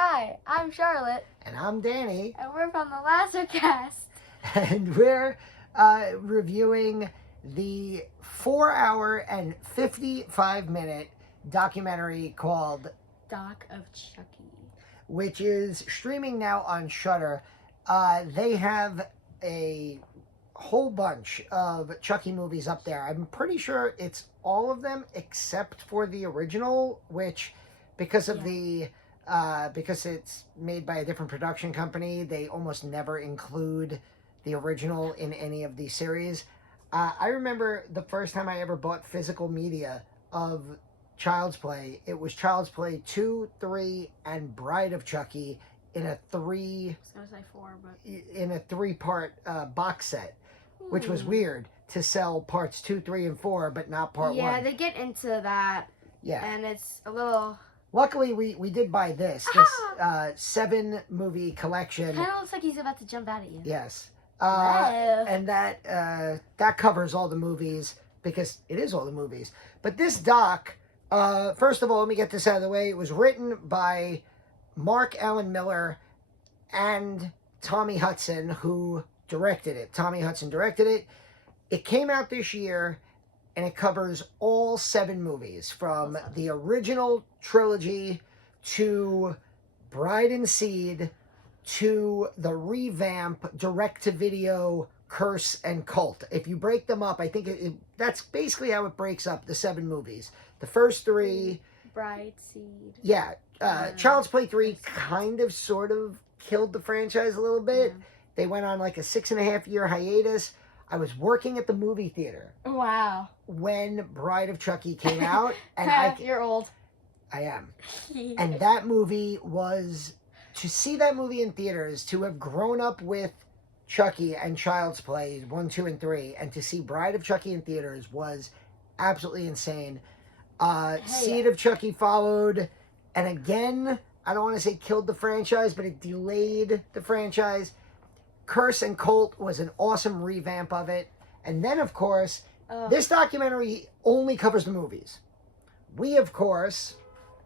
Hi, I'm Charlotte. And I'm Danny. And we're from the Lasercast. And we're reviewing the 4-hour and 55-minute documentary called Doc of Chucky, which is streaming now on Shudder. They have a whole bunch of Chucky movies up there. I'm pretty sure it's all of them except for the original, which because it's made by a different production company, they almost never include the original in any of these series. I remember the first time I ever bought physical media of Child's Play. It was Child's Play 2, 3, and Bride of Chucky in a I was gonna say 4, but in a 3-part box set, which was weird to sell parts 2, 3, and 4, but not part 1. Yeah, they get into that. Yeah, and it's a little. Luckily, we did buy this 7-movie collection. Kind of looks like he's about to jump out at you. Yes, Hello. and that covers all the movies because it is all the movies. But this doc, first of all, let me get this out of the way. It was written by Mark Allen Miller and Tommy Hudson, who directed it. Tommy Hudson directed it. It came out this year, and it covers all 7 movies, from the original trilogy to Bride and Seed to the revamp direct-to-video Curse and Cult. If you break them up, I think that's basically how it breaks up the 7 movies. The first 3... Bride, Seed. Yeah. Child's Play 3 kind of, sort of killed the franchise a little bit. Yeah. They went on like a 6.5-year hiatus. I was working at the movie theater. Wow. When Bride of Chucky came out. And You're old. I am. And that movie was... To see that movie in theaters, to have grown up with Chucky and Child's Play 1, 2, and 3, and to see Bride of Chucky in theaters was absolutely insane. Seed of Chucky followed, and again, I don't want to say killed the franchise, but it delayed the franchise. Curse and Cult was an awesome revamp of it. And then, of course, this documentary only covers the movies. We, of course...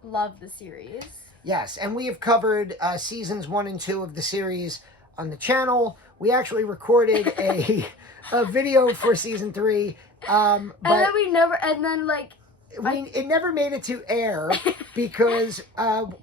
love the series. Yes, and we have covered seasons 1 and 2 of the series on the channel. We actually recorded a video for season 3. But it never made it to air because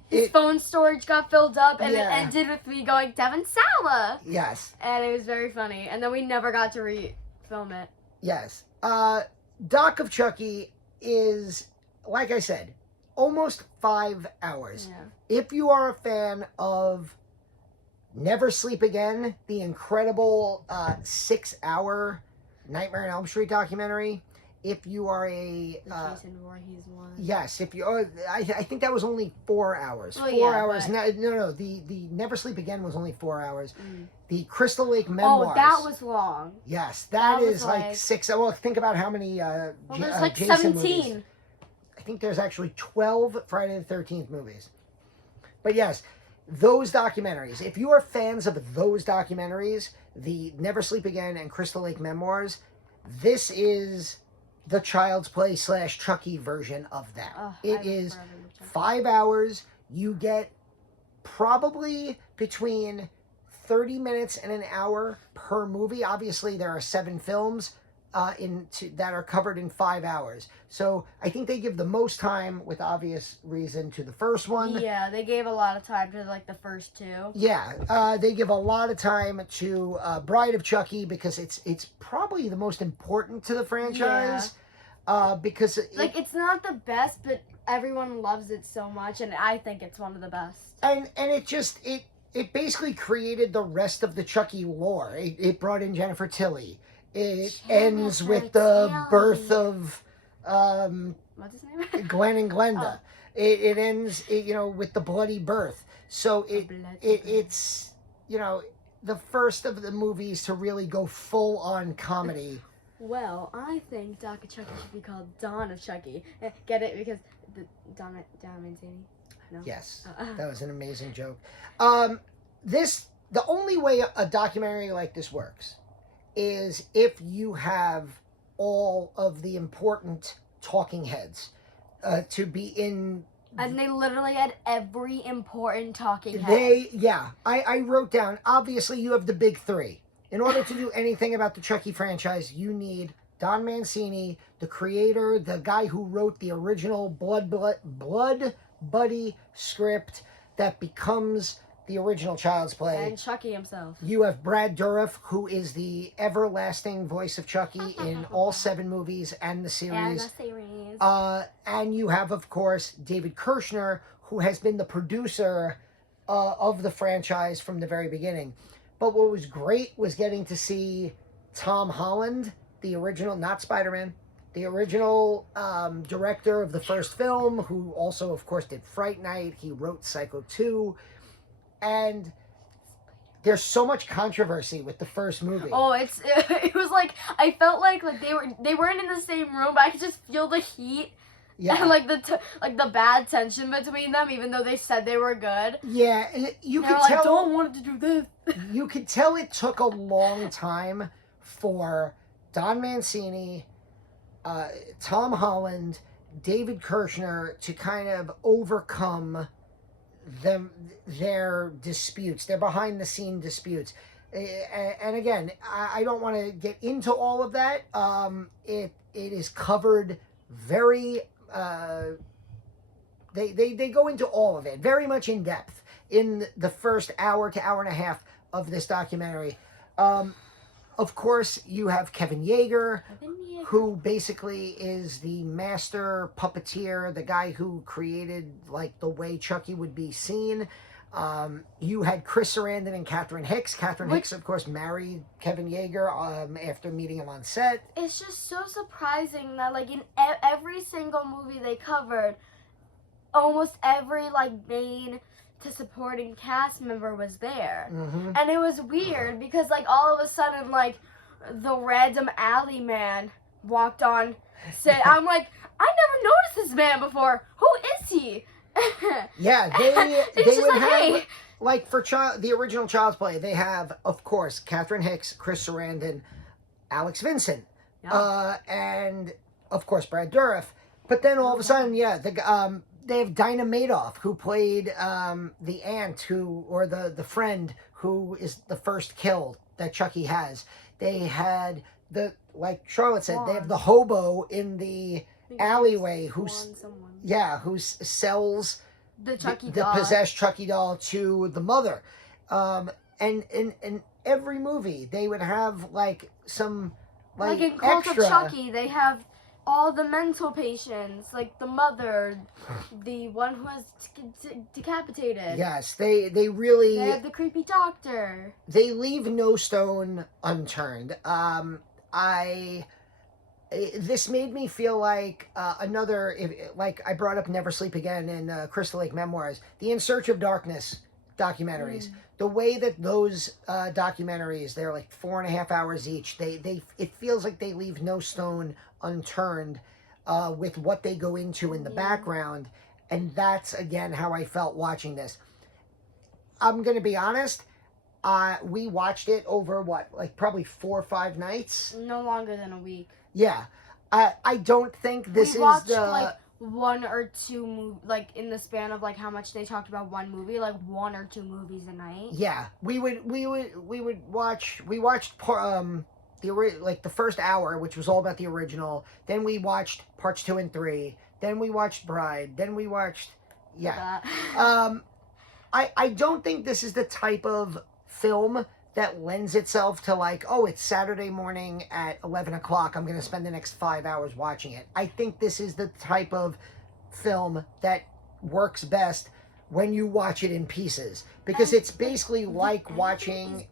his phone storage got filled up, and it ended with me going, Devin Sawa! Yes. And it was very funny. And then we never got to re-film it. Yes. Doc of Chucky is, like I said, almost 5 hours. Yeah. If you are a fan of Never Sleep Again, the incredible 6-hour Nightmare on Elm Street documentary, if you are a... Jason Voorhees one. Yes, if you... I think that was only 4 hours. Well, 4 hours. But... No. The Never Sleep Again was only 4 hours. The Crystal Lake Memoirs. Oh, that was long. Yes, that is like 6... Well, think about how many there's like Jason 17. Movies. I think there's actually 12 Friday the 13th movies. But yes, those documentaries, if you are fans of those documentaries, the Never Sleep Again and Crystal Lake Memoirs, this is the Child's Play / Chucky version of that. It is 5 hours. You get probably between 30 minutes and an hour per movie. Obviously, there are 7 films that are covered in 5 hours. So I think they give the most time, with obvious reason, to the first one. Yeah, they gave a lot of time to like the first 2. Yeah, they give a lot of time to Bride of Chucky because it's probably the most important to the franchise. Yeah. Because it's not the best, but everyone loves it so much, and I think it's one of the best. And it basically created the rest of the Chucky lore. It brought in Jennifer Tilly. It ends with the birth of what's his name? Glenn and Glenda. It ends with the bloody birth. So it's the first of the movies to really go full on comedy. Well, I think Doc of Chucky should be called Dawn of Chucky. Get it? Because the Dawn Mancini? No? Yes, that was an amazing joke. The only way a documentary like this works is if you have all of the important talking heads to be in And they literally had every important talking head. I wrote down, obviously you have the big three. In order to do anything about the Chucky franchise, you need Don Mancini, the creator, the guy who wrote the original Blood Buddy script that becomes the original Child's Play. And Chucky himself. You have Brad Dourif, who is the everlasting voice of Chucky in all 7 movies and the series. And you have, of course, David Kirshner, who has been the producer of the franchise from the very beginning. But what was great was getting to see Tom Holland, the original, not Spider-Man, the original director of the first film, who also, of course, did Fright Night. He wrote Psycho 2. And there's so much controversy with the first movie. Oh, it was like, I felt like they weren't in the same room, but I could just feel the heat. Yeah. And like the bad tension between them, even though they said they were good. Yeah, and you could tell. I don't want to do this. You could tell it took a long time for Don Mancini, Tom Holland, David Kirshner to kind of overcome their disputes, their behind the scene disputes. And again, I don't want to get into all of that. It is covered very. They go into all of it very much in depth in the first hour to hour and a half of this documentary. Of course, you have Kevin Yeager, who basically is the master puppeteer, the guy who created like the way Chucky would be seen. You had Chris Sarandon and Catherine Hicks. Catherine Hicks, of course, married Kevin Yeager after meeting him on set. It's just so surprising that like in every single movie they covered, almost every like main to supporting cast member was there. Mm-hmm. And it was weird because like all of a sudden like the random alley man walked on set. I'm like, I never noticed this man before. Who is he? Yeah, they would like, have hey. Like for the original Child's Play, they have, of course, Catherine Hicks, Chris Sarandon, Alex Vincent, and of course Brad Dourif. But then all of a sudden, they have Dinah Madoff, who played the aunt or the friend who is the first kill that Chucky has. They had like Charlotte said, they have the hobo in the alleyway who sells the Chucky doll, the possessed Chucky doll to the mother. And in every movie they would have like some like in Cult of Chucky they have all the mental patients, like the mother, the one who was decapitated. Yes, they really. They have the creepy doctor. They leave no stone unturned. This made me feel like like I brought up Never Sleep Again and Crystal Lake Memoirs, the In Search of Darkness documentaries. The way that those documentaries, they're like 4.5 hours each. It feels like they leave no stone unturned with what they go into in the background, and that's again how I felt watching this. I'm gonna be honest. We watched it over probably 4 or 5 nights. No longer than a week. Yeah, I don't think this we watched, like 1 or 2 like in the span of like how much they talked about one movie, like 1 or 2 movies a night. Yeah, we watched the first hour, which was all about the original. Then we watched parts 2 and 3. Then we watched Bride. Then we watched I don't think this is the type of film that lends itself to like, oh, it's Saturday morning at 11 o'clock. I'm going to spend the next 5 hours watching it. I think this is the type of film that works best when you watch it in pieces, because it's basically like watching.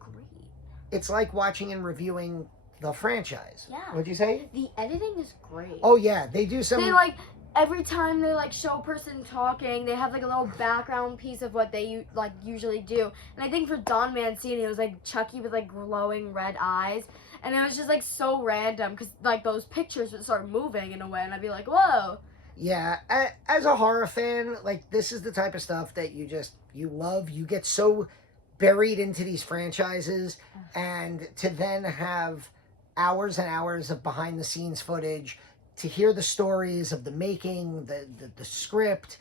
It's like watching and reviewing the franchise. Yeah. What'd you say? The editing is great. Oh yeah, they do some. They like every time they like show a person talking, they have like a little background piece of what they like usually do. And I think for Don Mancini, it was like Chucky with like glowing red eyes, and it was just like so random because like those pictures would start moving in a way, and I'd be like, whoa. Yeah, as a horror fan, like this is the type of stuff that you love. You get so buried into these franchises, and to then have hours and hours of behind the scenes footage, to hear the stories of the making, the script,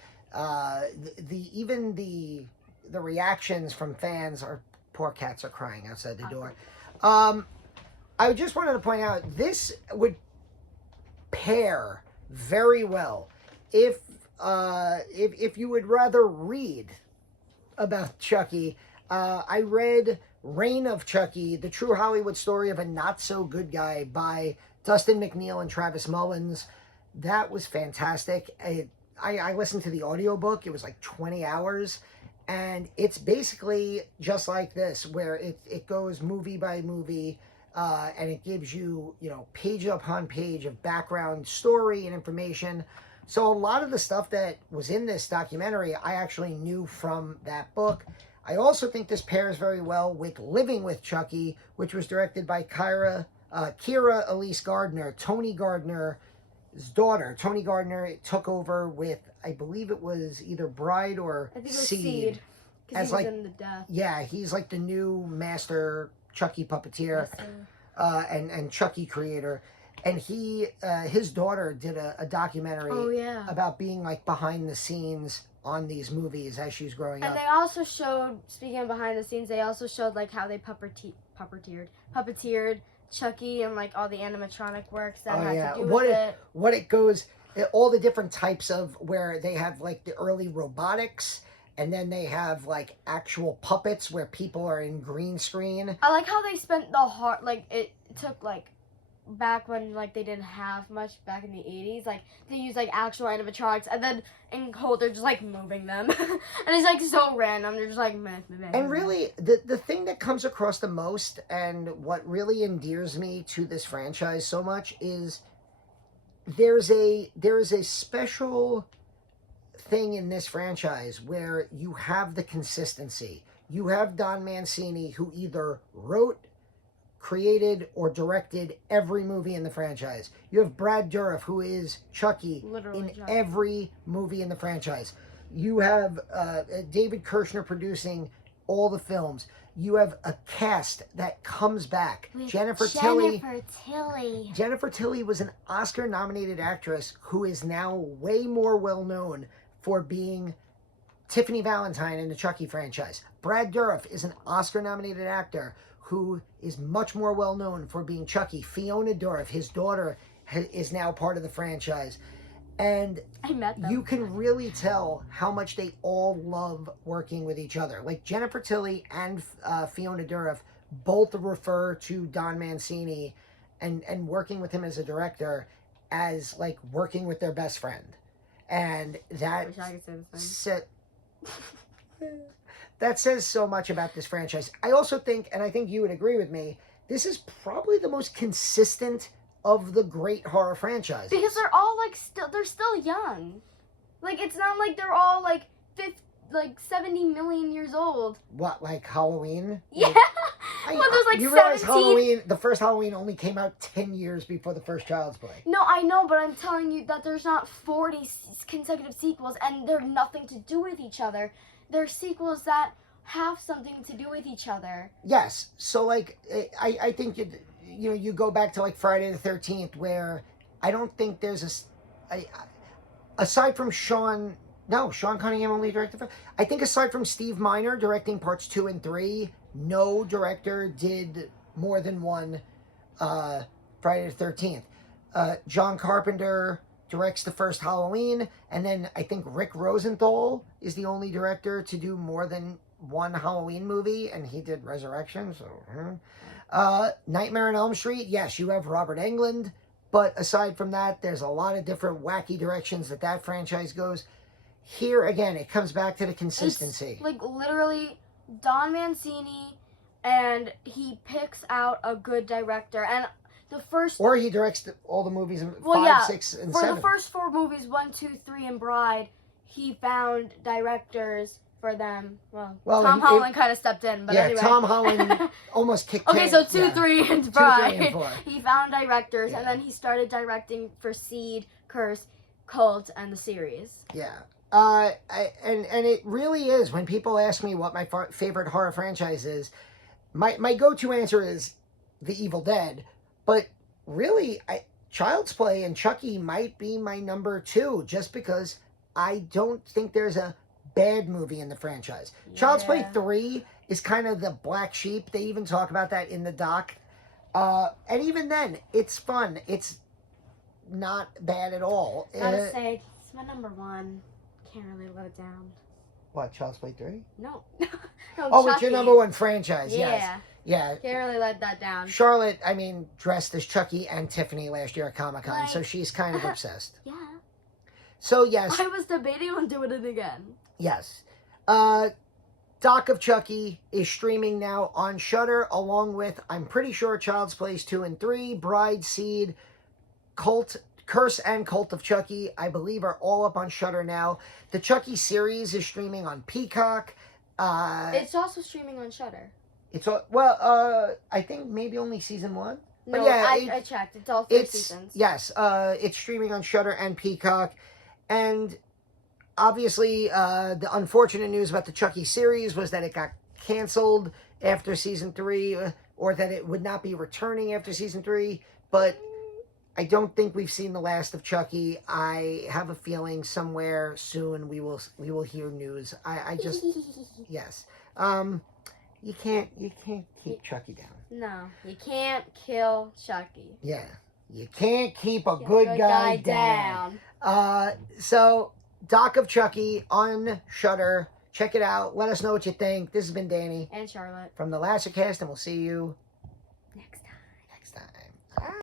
Even the reactions from fans are, poor cats are crying outside the door. I just wanted to point out this would pair very well if you would rather read about Chucky. I read Reign of Chucky, the true Hollywood story of a not so good guy by Dustin McNeil and Travis Mullins. That was fantastic. I listened to the audiobook. It was like 20 hours. And it's basically just like this, where it goes movie by movie, and it gives you, page upon page of background story and information. So a lot of the stuff that was in this documentary, I actually knew from that book. I also think this pairs very well with Living with Chucky, which was directed by Kira Elise Gardner, Tony Gardner's daughter. Tony Gardner took over with, I believe it was either Bride or I think it was Seed. Because he was in the death. Yeah, he's like the new master Chucky puppeteer, and Chucky creator. And his daughter did a documentary about being like behind the scenes on these movies as she's growing up. And they also showed, speaking of behind the scenes, they also showed like how they puppeteered Chucky and like all the animatronic works that had to do with it. What it goes, all the different types of where they have like the early robotics, and then they have like actual puppets where people are in green screen. I like how they spent the heart, like it took like back when like they didn't have much back in the 80s, like they used like actual animatronics, and then in Cold they're just like moving them. And it's like so random. They're just like meh. And really the thing that comes across the most, and what really endears me to this franchise so much, is there is a special thing in this franchise where you have the consistency. You have Don Mancini, who either wrote, created, or directed every movie in the franchise. You have Brad Dourif, who is Chucky in every movie in the franchise. You have David Kirshner producing all the films. You have a cast that comes back. Jennifer Tilly was an Oscar-nominated actress who is now way more well-known for being Tiffany Valentine in the Chucky franchise. Brad Dourif is an Oscar-nominated actor who is much more well-known for being Chucky. Fiona Dourif, his daughter, is now part of the franchise. And I met them. You can really tell how much they all love working with each other. Like Jennifer Tilly and Fiona Dourif both refer to Don Mancini and working with him as a director as like working with their best friend. And that that says so much about this franchise. I also think, and I think you would agree with me, this is probably the most consistent of the great horror franchises. Because they're all like they're still young. Like it's not like they're all like 70 million years old. What, like Halloween? Yeah. Well, there's like you 17... realize Halloween, the first Halloween only came out 10 years before the first Child's Play. No, I know, but I'm telling you that there's not 40 consecutive sequels, and they're nothing to do with each other. They're sequels that have something to do with each other. Yes. So, like, I think, you go back to, like, Friday the 13th, where I don't think there's aside from Sean Cunningham only directed. I think aside from Steve Miner directing parts 2 and 3, no director did more than one Friday the 13th. John Carpenter directs the first Halloween, and then I think Rick Rosenthal is the only director to do more than one Halloween movie, and he did Resurrection. So, Nightmare on Elm Street, yes, you have Robert Englund, but aside from that, there's a lot of different wacky directions that franchise goes. Here, again, it comes back to the consistency. It's like literally Don Mancini, and he picks out a good director. And the first... Or he directs all the movies in 5, 6, and 7. For the first 4 movies, 1, 2, 3, and Bride, he found directors for them. Well Tom Holland kind of stepped in, but anyway. Tom Holland almost kicked in. Okay, so 2, 3, and Bride. 2, 3, and 4. He found directors, and then he started directing for Seed, Curse, Cult, and the series. Yeah. And it really is, when people ask me what my favorite horror franchise is, my go-to answer is The Evil Dead, but really, Child's Play and Chucky might be my number 2, just because I don't think there's a bad movie in the franchise. Child's Play 3 is kind of the black sheep. They even talk about that in the doc. And even then, it's fun. It's not bad at all. Gotta say, it's my number one. Can't really let it down. What, Child's Play 3? No. Oh, Chucky. it's your number one franchise, Yeah. yes. Yeah. Can't really let that down. Charlotte, I mean, dressed as Chucky and Tiffany last year at Comic-Con, Like, so she's kind of obsessed. Yeah. So, yes. I was debating on doing it again. Yes. Doc of Chucky is streaming now on Shudder, along with, I'm pretty sure, Child's Play 2 and 3, Bride, Seed, Curse and Cult of Chucky, I believe, are all up on Shudder now. The Chucky series is streaming on Peacock. It's also streaming on Shudder. It's all, well, I think maybe only season 1. No, but yeah, I checked. It's all 3 seasons. Yes, it's streaming on Shudder and Peacock. And obviously, the unfortunate news about the Chucky series was that it got canceled after season 3, or that it would not be returning after season 3. But I don't think we've seen the last of Chucky. I have a feeling somewhere soon we will hear news. I just yes. You can't keep Chucky down. No, you can't kill Chucky. Yeah. You can't keep a good guy down. So Doc of Chucky on Shudder. Check it out. Let us know what you think. This has been Danny And Charlotte. from the Lassercast, and we'll see you